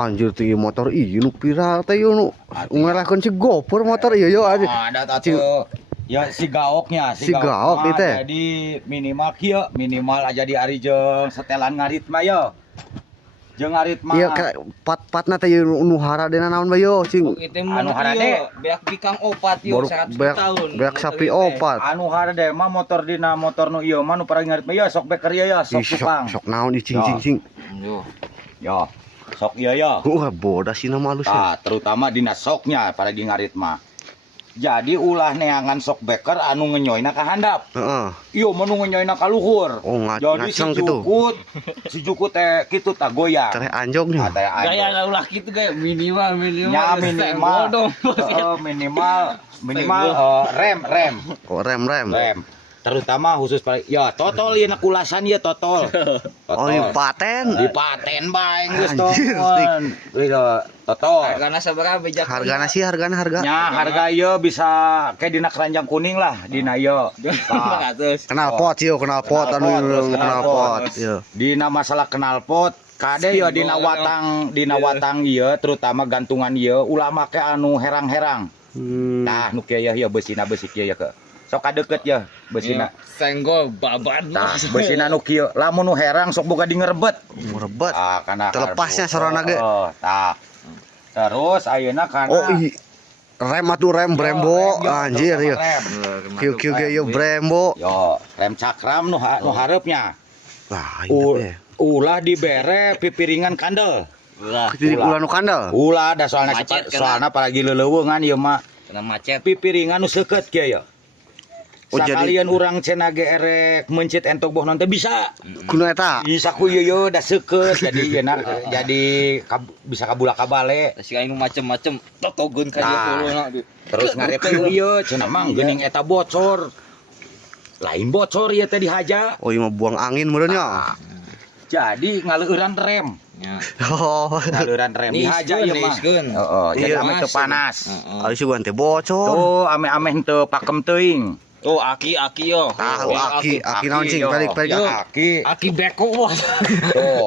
Anjir tinggi motor ieu nu viral teh ieu nu ngalahkeun si Gopher motor ieu yo aja. Ada tatu. Ya si gaoknya, si gaok ieu teh. Jadi minimal kieu, minimal aja di ari jeung setelan ngarit mah yo. Jeung ngarit mah. Iya pat-patna teh ieu nu haradena naon bae yo cing. Anu harade beak bikang opat yo 100 tahun. Beak sapi opat. Anu harade mah motor dina motor nu ieu mah nu parang ngarit mah yo sok beker ieu yo, sok tukang. Sok naon di cing. Yo. Sok ieu yo. Bodas sih nama halus. Terutama dina soknya para di ngarit mah. Jadi ulah neangan sok beker anu ngenyoyna ka handap. Heeh. Ieu mah nu ngenyoyna ka luhur. Jadi si jukut teh kitu tah goyang. Teh anjongnya. Gaya ulah kitu gaya minimal. Ya minimal rem. Oh rem. Terutama khusus ya totol ieu na kulasan ieu totol. Oh di paten. Di paten bae geus tong. Totol. Hargana sabaraha bejak? Harga. Nya harga ieu bisa kayak dina keranjang kuning lah dina ieu. 500. Knalpot anu knalpot. Dina masalah knalpot kade ya dina watang ieu terutama gantungan ieu ulah make anu herang-herang. Tah nu kieu ya beusina beusi kieu ya ke. Sok kadeukeut ya beusina. Senggol babat. Tah beusina nu kieu lamun nu herang sok boga di ngerebet. Kana telepasnya sorona ge. Tah. Terus ayeuna kana rem atuh rem Brembo anjir ieu. Kieu ge ieu Brembo. Yo, rem cakram nu hareupnya. Wah, ieu ulah dibere pipiringan kandel. Ulah nu kandel. Ulah da soalna apalagi leuleuweungan ieu mah kena macet. Pipiringan nu seukeut kieu ya. Sakalian urang cenah ge erek mencit entok boh teh bisa. Kudu eta. Bisa ku ieu da seukeut jadi enak jadi bisa kabula kabale. Si anu macem-macem totogeun ka dieu kuluna. Terus ngarep ieu cenah mah geuning eta bocor. Lain bocor ieu teh dihaja. Oh ieu mah buang angin meureun nya. Jadi ngaleueuran rem. Ngaleueuran rem dihaja ieu mah. Heeh, jadi ame teu panas. Ari si teh bocor. Tuh ame-ame teu pakem teuing. Oh aki yo. Tahu aki naon cing balik aki beko wah.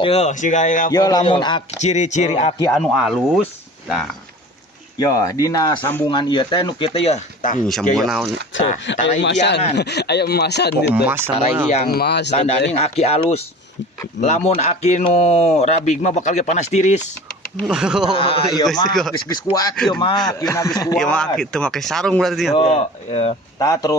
Yo si gaya. Yo lamun ciri-ciri aki anu alus. Nah. Yo dina sambungan ieu teh nu kieu teh ya. Tah sambungan naon? Aya emasan gitu. Emas yang tandaning aki alus. Lamun aki nu rabig mah bakal ge panas tiris. Iya mah geus kuat ieu mah, kina geus kuat. Ieu mah kitu make sarung berarti ya. Oh, iya. Tah terus